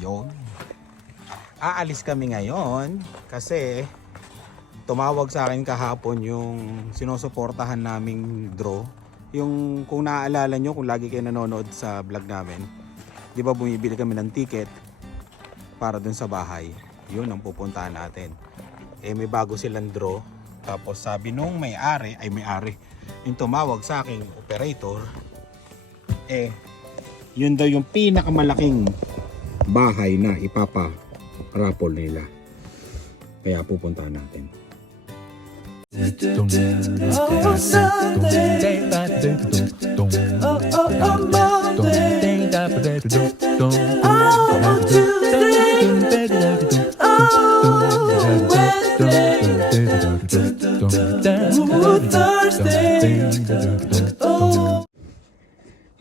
Yun. Aalis kami ngayon kasi tumawag sa akin kahapon yung sinusuportahan naming draw. Yung kung naaalala nyo, kung lagi kayo nanonood sa vlog namin, di ba bumibili kami ng ticket para dun sa bahay. Yun ang pupuntahan natin. Eh may bago silang draw. Tapos sabi nung may-ari, yung tumawag sa aking operator, eh yun daw yung pinakamalaking bahay na ipapa-raffle nila. Kaya pupuntahan natin.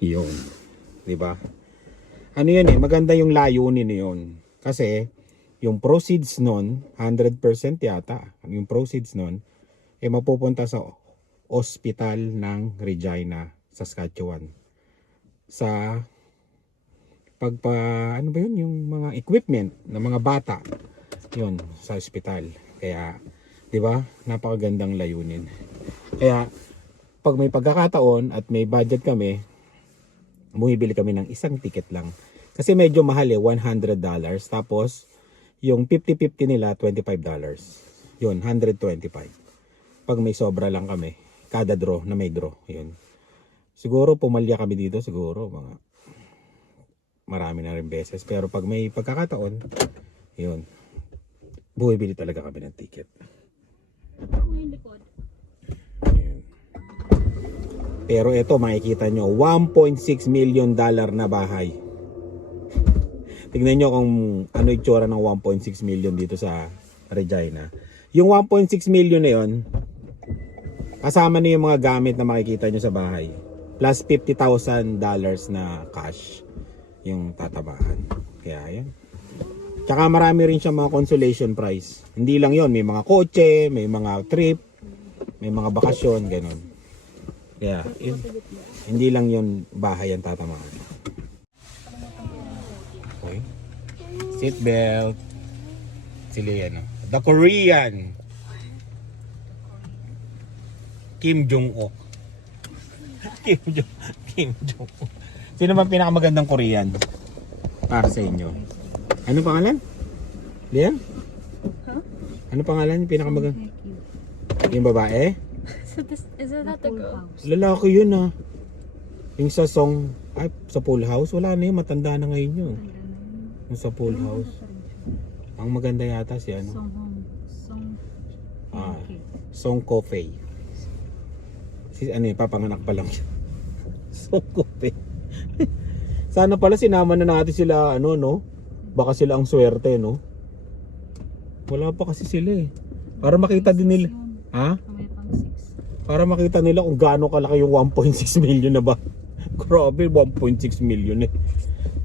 Yun, di ba? Ano yun eh, maganda yung layunin yun. Kasi yung proceeds nun, 100% yata, yung proceeds nun, eh mapupunta sa ospital ng Regina, Saskatchewan. Sa ano ba yun, yung mga equipment ng mga bata, yun, sa ospital. Kaya, di ba, napakagandang layunin. Kaya, pag may pagkakataon at may budget kami, bumibili kami ng isang ticket lang. Kasi medyo mahal eh, $100. Tapos, yung 50-50 nila, $25. Yun, $125. Pag may sobra lang kami, kada draw na may draw. Yun. Siguro pumalya kami dito, siguro mga marami na rin beses. Pero pag may pagkakataon, yun, bumibili talaga kami ng ticket. Yun. Pero ito, makikita nyo, $1.6 million na bahay. Tignan nyo kung ano itsura ng 1.6 million dito sa Regina. Yung 1.6 million na yun, kasama na yung mga gamit na makikita nyo sa bahay. Plus $50,000 na cash yung tatabahan. Kaya yan. Tsaka marami rin siya mga consolation prize. Hindi lang yon, may mga kotse, may mga trip, may mga bakasyon, ganun. Kaya yun, hindi lang yon bahay ang tatamaan. Okay. Seat belt. Sila yan. The Korean Kim Jong-ok. Kim Jong-ok. Sino ba pinakamagandang Korean para sa inyo? Ano pangalan? Liam? Huh? Ano pangalan yung pinakamagandang? Yung babae? Is that the girl? Lalaki yun ah. Yung sa song, ay sa pool house, wala na yun, matanda na ngayon yun. Yung sa pool house. Ang maganda yata si ano? Song Ko-fei. Si ano yun, papanganak pa lang siya. Song Ko-fei. Sana pala sinama na natin sila ano no? Baka sila ang swerte no? Wala pa kasi sila eh. Para makita din nila. Ha? Para makita nila kung gaano kalaki yung 1.6 million na ba. Grabe, 1.6 million eh.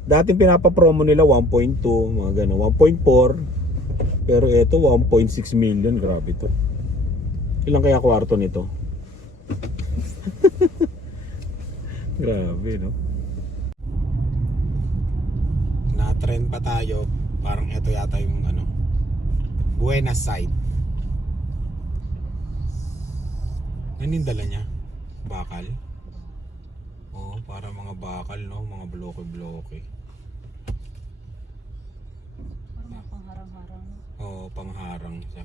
Dati pinapapromo nila 1.2, mga gano'n, 1.4. Pero ito 1.6 million, grabe to. Ilang kaya kwarto nito? Grabe no. Na-trend pa tayo. Parang ito yata yung ano, Buenas side. Ano yung dala niya? Bakal? Oo, para mga bakal no, mga bloke-bloke. Parang pangharang-harang. Oo, pangharang siya.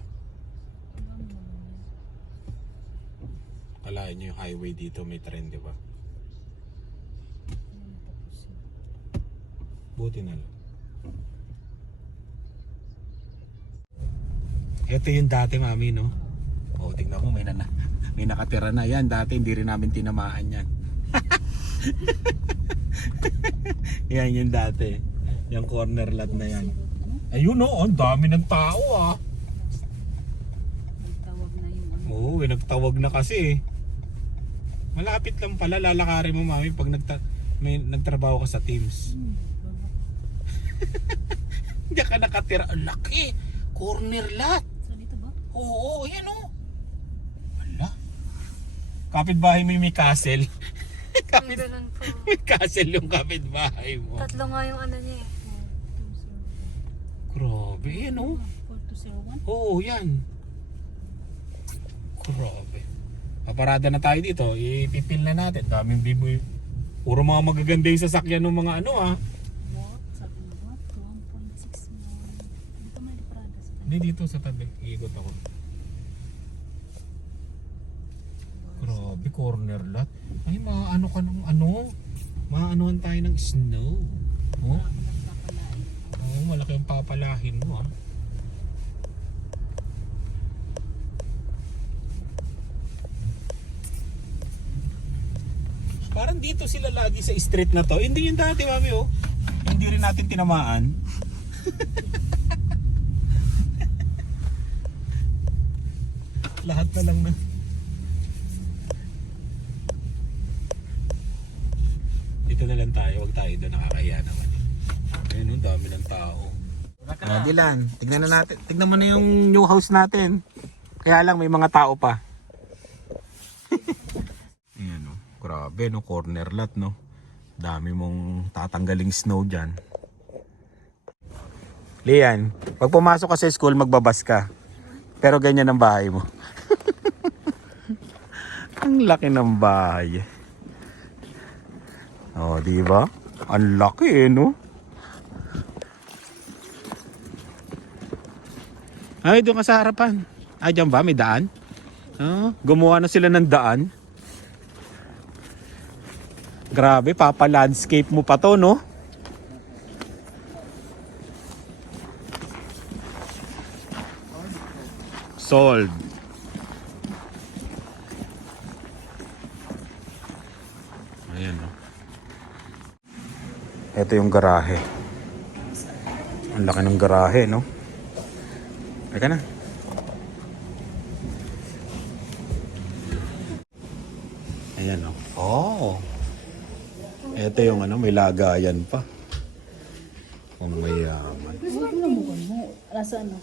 Kalahin niyo yung highway dito, may trend, di ba? Buti na lang. Ito yung dati, mami, no? Oo, tingnan mo, may nakatira na yan. Dati hindi rin namin tinamaan yan. Yan yung dati. Yung corner lot na yan. Ayun o, ang dami ng tao ah. Nagtawag na yung ano. Oo, nagtawag na kasi eh. Malapit lang pala, lalakarin mo mami pag may nagtrabaho ka sa Teams. Hindi ka nakatira. Ang laki. Corner lot. So dito ba? Oo, yan o. Wala. Kapitbahay mo yung may castle. Ang ganun po. May castle yung kapitbahay mo. Tatlo nga yung ano niya eh. Grabe, yan oh. 4201. Oo, yan. Grabe. Paparada na tayo dito. Ipipil na natin. Daming biboy. Puro mga magaganda yung sasakyan ng mga ano ah. What? Sabi mo what? 1.6 million. Dito may Prada sa Hindi dito sa tabi. Iikot ako. Grabe, corner lot. Ay, maano ka ng ano? Maanohan tayo ng snow. Oh? Oo, malaki yung papalahin mo ah. Parang dito sila lagi sa street na to. Hindi yun dati, mami, oh. Hindi rin natin tinamaan. Lahat na lang na. Dito na lang tayo. Huwag tayo doon. Nakakahiya naman. Ayun, oh, dami ng tao. Dilan, tignan na natin. Tignan mo na yung new house natin. Kaya lang may mga tao pa. Ayan, oh. Grabe, no, corner lot, no. Dami mong tatanggaling snow dyan. Lian, pag pumasok ka sa school, magbabas ka. Pero ganyan ang bahay mo. Ang laki ng bahay. Oh, di ba? Ang laki, no? Ay, doon ka sa harapan. Ay, dyan ba? May daan? Oh, gumawa na sila ng daan. Grabe, papa-landscape mo pa to, no? Sold. Ayan, no? Ito yung garahe. Ang laki ng garahe, no? Teka na. Ayan, no? Oh! Ito yung ano, may lagayan pa. Kung mayaman. Rasa ano?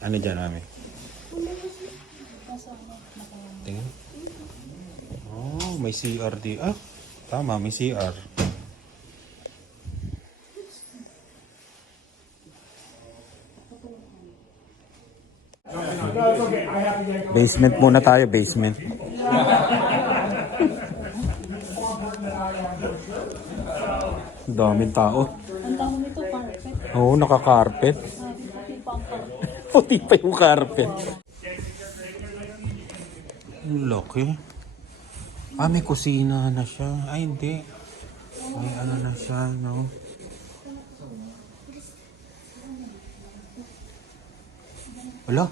Ano dyan, mami? Tingnan. Oh, may CR di. Ah, tama, may CR. Basement muna tayo, basement. Daming tao. Ang tawag nito, carpet. Oo, naka-carpet. Puti pa ang carpet. Puti pa yung carpet. Ang laki. Ah, may kusina na siya. Ay, hindi. May ano na siya, no? Wala.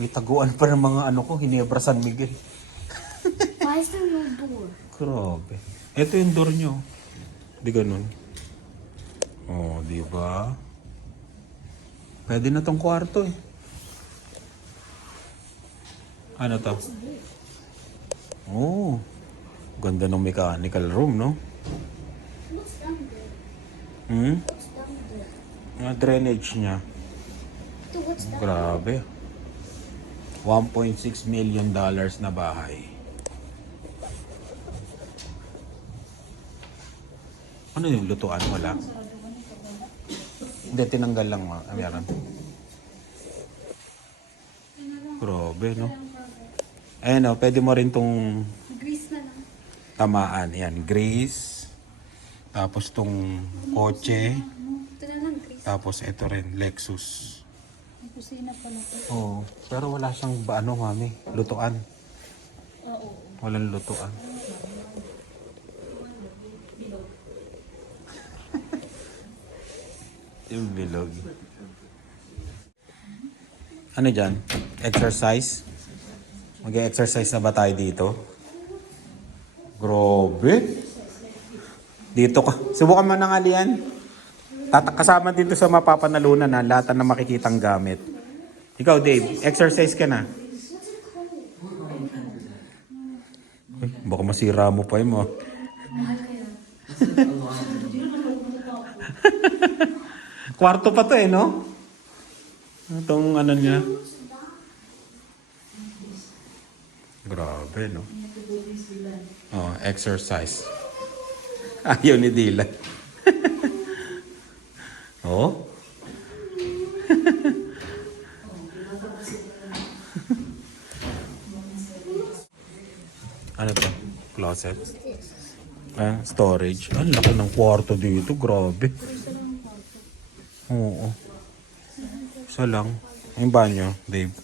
May taguan pa ng mga ano ko, Ginebra San Miguel. Why is there no door? Grabe. Ito yung door nyo. Di ganun. Oh, di ba? Pwede na tong kwarto eh. Ano to? Oh. Ganda ng mechanical room, no? What's down there? Hmm? What's down there? Yung drainage niya. Ito, what's down Grabe. $1.6 million na bahay. Ano yung lutuan? Wala? Hindi, tinanggal lang. Meron. Grabe, no? Ayan, o. Pwede mo rin tong Grease na lang. tamaan. Yan, grease. Tapos tong kotse. Ito na lang, grease. Tapos ito rin, Lexus. May kusina pala ito. Oo. Pero wala siyang ano, mami? Lutuan. Oo. Walang lutuan. Yung bilog. Ano dyan? Exercise? Mag-exercise na ba tayo dito? Grabe. Dito ka. Subukan mo ng alian. Kasama dito sa mapapanalunan na lahat na makikitang gamit. Ikaw, Dave, exercise ka na. Ay, baka masira mo pa yun mo. Kwarto pa to eh, no? Itong ano niya. Grabe, no? Oh, exercise. Ayaw ni Dylan. Oh? Ano to? Closet? Storage. Ang laki ng kwarto dito. Grabe. Oo. Isa lang. Yung banyo, Dave.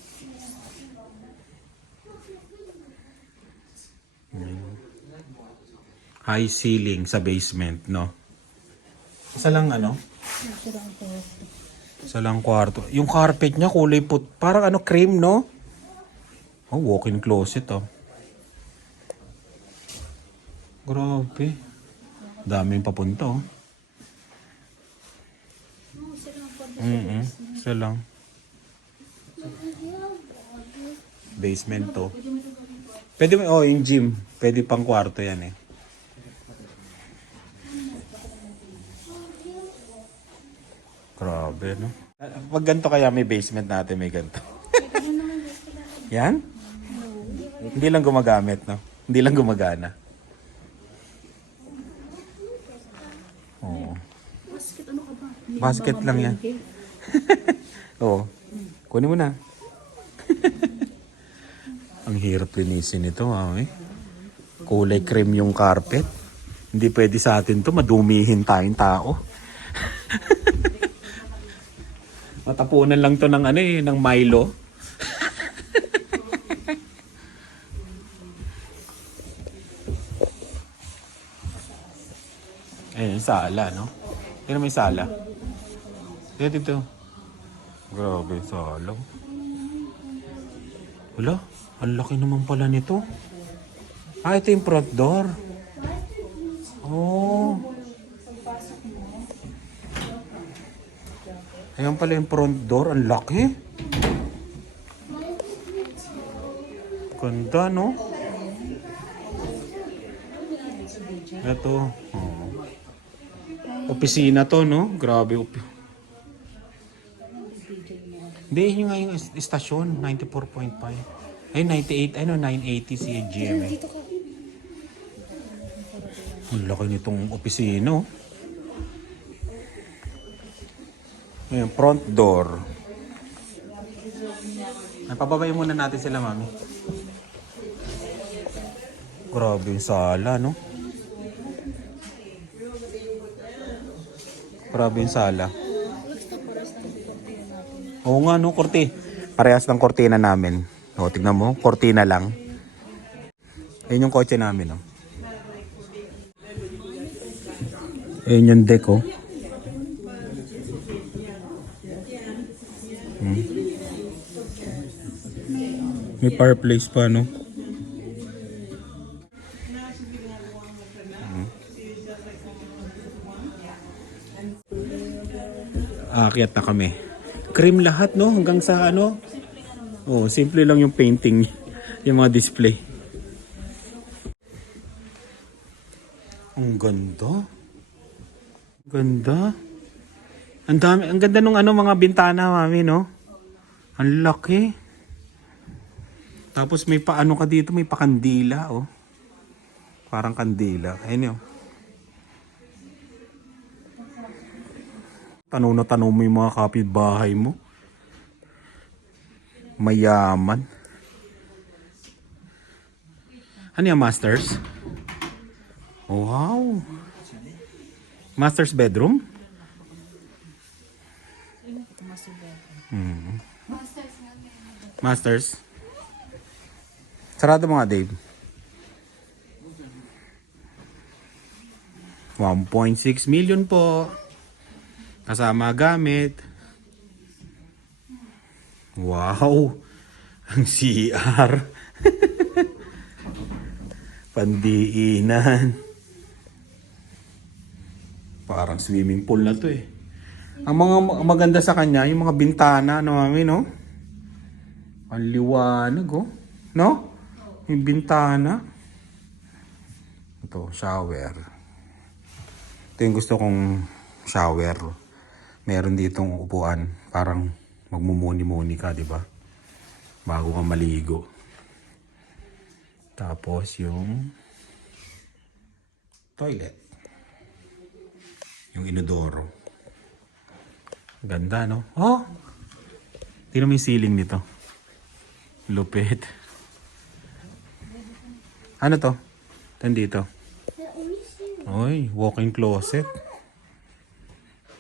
High ceiling sa basement, no? Isa lang ano? Isa lang kwarto. Yung carpet niya kulay parang ano, cream, no? Oh, walk-in closet, oh. Grabe. Daming papunta, oh. Isa lang. Basement to. Pwede mo, oh, yung gym. Pwede pang kwarto yan, eh. Grabe, no? Pag ganito kaya may basement natin, may ganito. Yan? Hindi lang gumagamit, no? Hindi lang gumagana. Oo. Basket, ano ka ba? Basket lang yan. Oo. Kunin mo na. Ang hirap linisin ito, ha, eh. Kulay cream yung carpet. Hindi pwede sa atin to, madumihin tayong tao. Matapunan lang to ng ano eh, ng Milo. Ayun, sala, no? Tignan mo yung sala. Dito. Grabe, sala. Wala, ang laki naman pala nito. Ah, ito yung front door. Oh. Ayan pala yung front door. Ang laki. Ganda, no? Ito. Oh. Opisina to, no? Grabe. Hindi, yun nga yung istasyon. 94.5. Ay, 98. Ano, 980 si GMA. Ang laki nitong opisina, oh. Ayan, front door. Napababay muna natin sila, mami. Grabe yung sala, no? Grabe yung sala. Oo nga, no? Parehas ng kortina namin. O, tignan mo. Kortina lang. Ayun yung kotse namin, no? Ayun yung deck, oh. May fireplace pa, no? Aakyat na kami. Cream lahat, no? Hanggang sa ano? Oh, simple lang yung painting. Yung mga display. Ang ganda. Ganda. Ang dami. Ang ganda nung ano, mga bintana, mami, no? Ang laki. Tapos may paano ka dito, may pakandila, oh. Parang kandila. Ayun yun. Tanaw na tanaw mo yung mga kapitbahay mo. Mayaman. Ano yung masters? Oh, wow. Master's bedroom? Masters. Sarado mo nga, Dave. 1.6 million po. Kasama gamit. Wow. Ang CR. Pandiinan. Parang swimming pool na to eh. Ang mga maganda sa kanya, yung mga bintana, no, mami, no? Ang liwanag, oh. No? Yung bintana. Ito, shower. Ito yung gusto kong shower. Meron ditong upuan. Parang magmumuni-muni ka, di ba? Bago ka maligo. Tapos yung toilet. Yung inodoro. Ganda, no? Oh! Tingnan mo yung ceiling nito. Lupit. Ano to? Tandito. Oy, walk-in closet.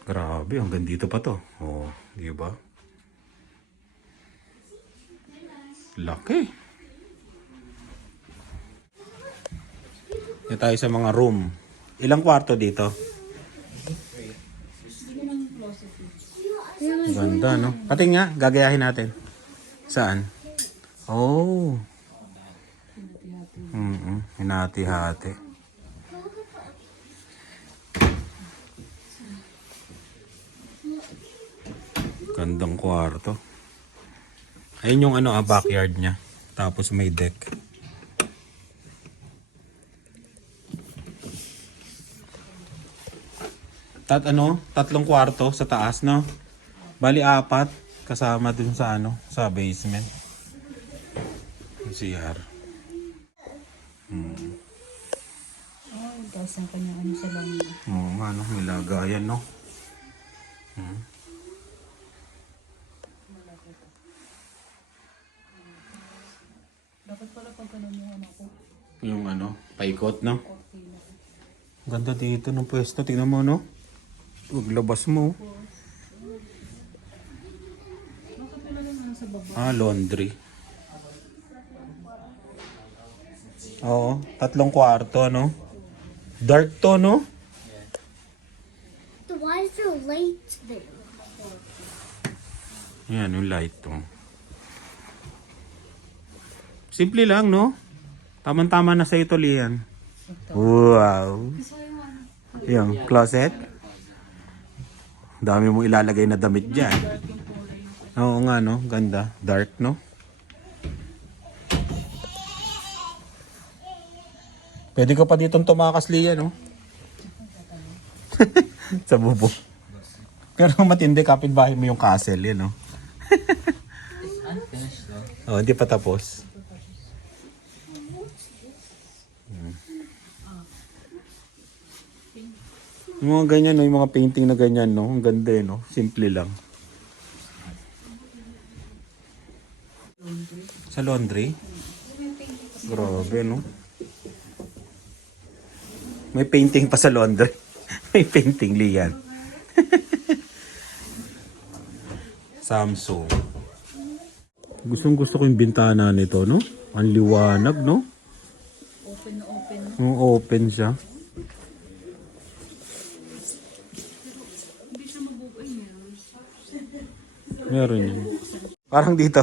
Grabe, hanggang dito pa to. Oh, di ba? Laki. Dito tayo sa mga room. Ilang kwarto dito? Ganda, no? Pati nga, gagayahin natin. Saan? Oh. Hinati-hati. Gandang kwarto. Ayun yung ano, backyard niya. Tapos may deck. Tatlong kwarto sa taas, no? Bali 4 kasama dun sa ano, sa basement. CR. Tapos ang kanya ano sa banyo. Oo nga, no? May lagayan, no? Dapat pala pag ganun yung ano ko. Yung ano, paikot, no? Ganda dito ng pwesto. Tingnan mo, no? Huwag labas mo. Bakit pala lang ano sa baba? Laundry. Oo, 3 kwarto, no? Dark to, no? So why is there light there? Yan, yung light to. Simple lang, no? Tama-tama na sa ito, Lian. Wow. Yung closet. Dami mong ilalagay na damit dyan. Oo nga, no? Ganda. Dark, no? Pwede ka pa ditong tumakas, Lian, no? Sa bubong. Pero matindi, kapitbahay mo yung castle, yan, no? Oh, hindi pa tapos. Yung mga ganyan, no? Yung mga painting na ganyan, no? Ang ganda, no? Simple lang. Sa laundry? Grabe, no? May painting pa sa laundry. May painting, Lian. Samsung. Gusto ko yung bintana nito, no? Ang liwanag, no? Open na open. Yung open siya. Hindi siya mag-open yan. Meron yun. Parang dito.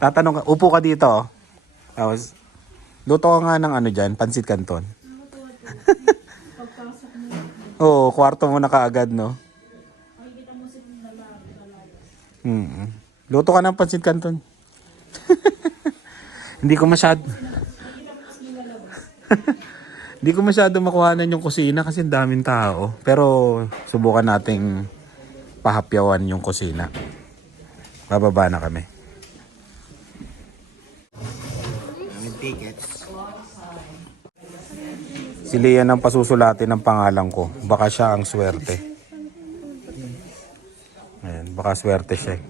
Tatanong ka, upo ka dito. Oh. Tapos, luto ka nga ng ano dyan, pansit canton. Oo, kwarto mo na kaagad, no? Luto ka ng pansit canton. Hindi ko masyado. Hindi ko masyado makuhanan yung kusina kasi daming tao. Pero subukan nating pahapyawan yung kusina. Bababa na kami. Tickets. Si Lian ang pasusulatin ng pangalan ko. Baka siya ang swerte. Ayan, baka swerte siya.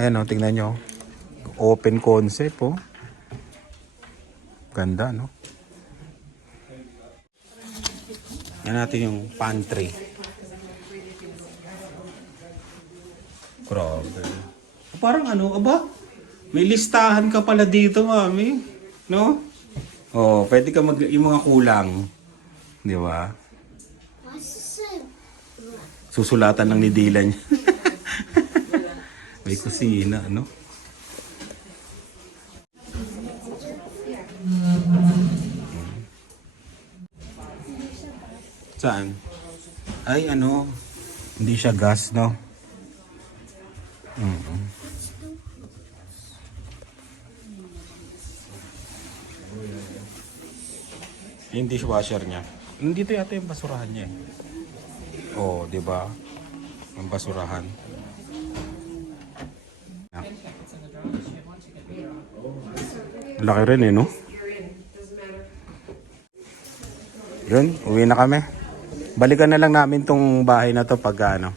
Ayan o, tingnan nyo. Open concept o. Ganda, no? Yan natin yung pantry. Grabe. Parang ano, aba? May listahan ka pala dito, mami. No? Oh, pwede ka yung mga kulang. Di ba? Susulatan lang ni Dylan. May kusina, no? Saan? Ay, ano? Hindi siya gas, no? Yung dishwasher niya. Dito yata yung basurahan niya. Oh, di ba? Ang basurahan. Laki rin eh, no? Yun, uwi na kami. Balikan na lang namin tong bahay na to pag ano.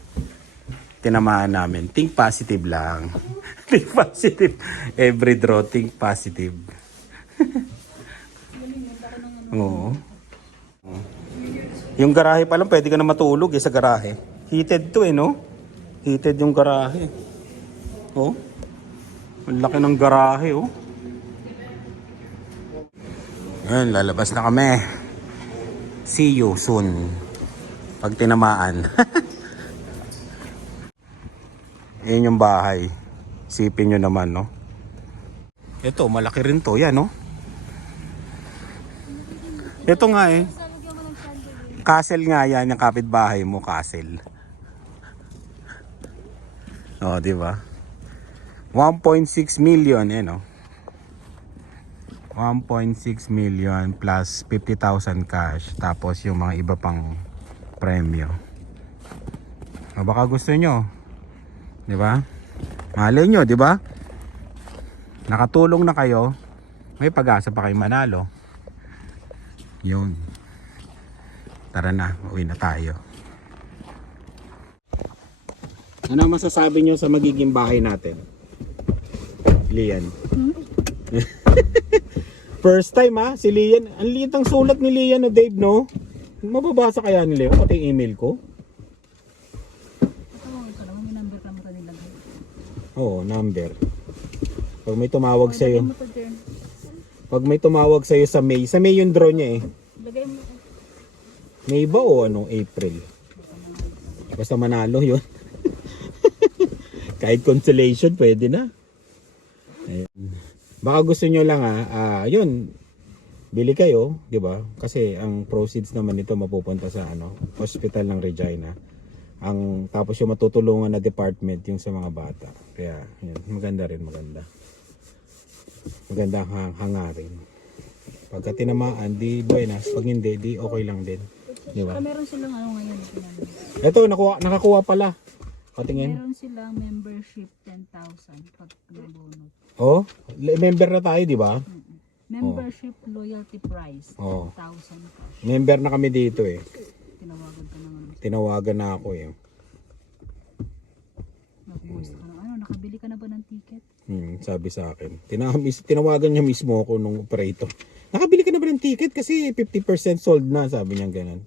tinamaan namin. Think positive lang. Think positive. Every draw, think positive. Oo. Yung garahe pa lang, pwede ka na matulog sa garahe. Heated to no? Heated yung garahe. Oh. Ang laki ng garahe, oh. Ayun, lalabas na kami. See you soon. Pag tinamaan. Yan yung bahay. Sipin nyo naman, no? Ito, malaki rin to. Yan, no? Ito nga eh. Castle nga yan, yung kapitbahay mo, castle. Oh, di ba? 1.6 million, eh, no? 1.6 million plus 50,000 cash. Tapos yung mga iba pang premyo. O baka gusto nyo. Di ba? Malay nyo, di ba? Nakatulong na kayo. May pag-asa pa kayo manalo. Yun. Tara na, uwi na tayo. Ano masasabi nyo sa magiging bahay natin? Lian. First time si Lian. Ang liit ang sulat ni Lian, no, Dave, no? Mababasa kaya ni Leo, pati email ko. May number ka mo nilagay. Oo, number. Pag may tumawag sa'yo. Lagay mo to, Jern. Pag may tumawag sa'yo sa May. Sa May yung draw niya eh. Lagay mo. May ba o ano? April? Basta manalo yun. Kahit consolation, pwede na. Ayun. Baka gusto nyo lang yun. Bili kayo, di ba? Kasi ang proceeds naman nito mapupunta sa hospital ng Regina. Tapos yung matutulungan na department yung sa mga bata. Kaya, yun, maganda rin, maganda. Maganda ang hangarin. Pagka tinamaan, di buenas. Pag hindi, di okay lang din. Di ba? Meron silang ngayon. Ito, nakakuha pala. Patingin. Meron silang membership 10,000 pag nabunod. Oh, member na tayo, di ba? Membership loyalty price, Oh. 10,000 cash. Member na kami dito eh. Tinawagan ka naman. Tinawagan na ako eh. Nag-voice ka na. Nakabili ka na ba ng ticket? Sabi sa akin. Tinawagan niya mismo ako nung operator. Nakabili ka na ba ng ticket? Kasi 50% sold na, sabi niya ganun.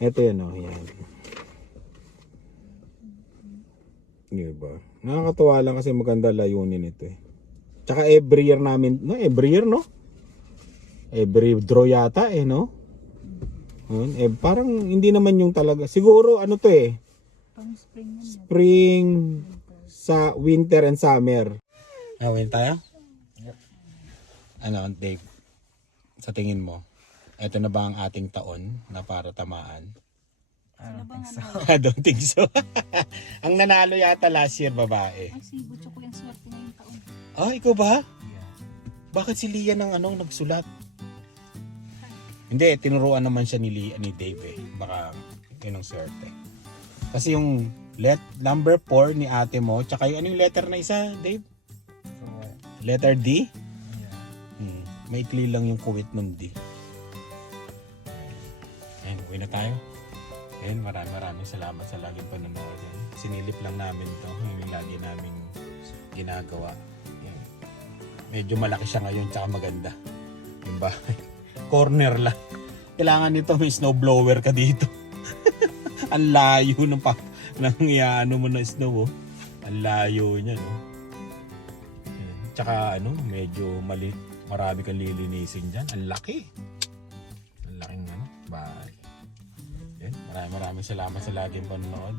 Ito yan yan. Diba? Nakakatuwa lang kasi maganda layunin ito eh. Tsaka every year namin, every year no? Every draw yata no? Parang hindi naman yung talaga. Siguro to Pang spring yan. spring sa winter and summer. Win tayo? Yep. Dave? Sa tingin mo, ito na ba ang ating taon na para tamaan? I don't think so. Ang nanalo yata last year, babae. Ay, si Butcho ko yung swerte ngayong taon. Ikaw ba? Yeah. Bakit si Lia nagsulat? Hindi, tinuruan naman siya ni Dave eh. Baka yun ang swerte. Kasi yung number 4 ni ate mo, tsaka yung letter na isa, Dave? Letter D? Yeah. Maikli lang yung kuwit ng D. Ayun, uwi na tayo. Ayun, maraming salamat sa laging panonood. Sinilip lang namin to, yung lagi naming ginagawa. Ayun. Medyo malaki siya ngayon, tsaka maganda. Yung bahay. Corner lang. Kailangan nito may snowblower ka dito. Ang layo ng iyaano mo na snow. Ang layo niya, no? Tsaka medyo marami kang lilinisin dyan. Ang laki. Ang laking bahay. Yan. Maraming salamat sa laging panonood.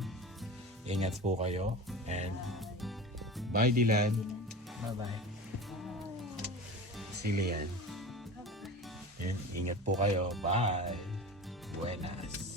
Ingat po kayo. And bye, Dylan. Bye-bye. Si Lian. Yan. Ingat po kayo. Bye. Buenas.